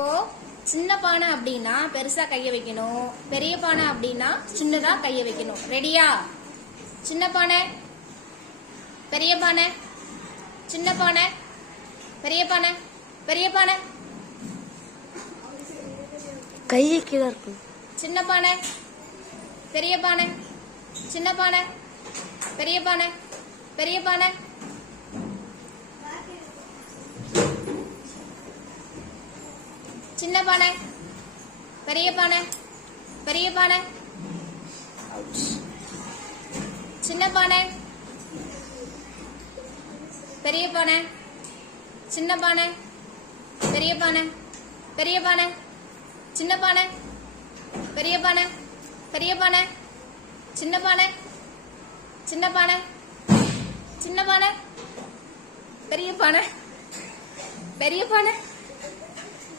இப்போ சின்ன பானை அப்படின்னா பெருசா கைய வைக்கணும், பெரிய பானை அப்படின்னா சின்னதா கைய வைக்கணும். ரெடியா? சின்ன பானை, பெரிய பானை, சின்ன பானை, பெரிய பானை, பெரிய பானை. கையை கீழே இருக்கும். சின்ன பானை, பெரிய பானை, சின்ன பானை, பெரிய பானை, பெரிய பானை. சின்ன பானை, பெரிய பானை, பெரிய பானை. சின்ன பானை, பெரிய பானை, சின்ன பானை, பெரிய பானை, பெரிய பானை. சின்ன பானை, பெரிய பானை, பெரிய பானை, சின்ன பானை, சின்ன பானை, சின்ன பானை, பெரிய பானை, பெரிய பானை.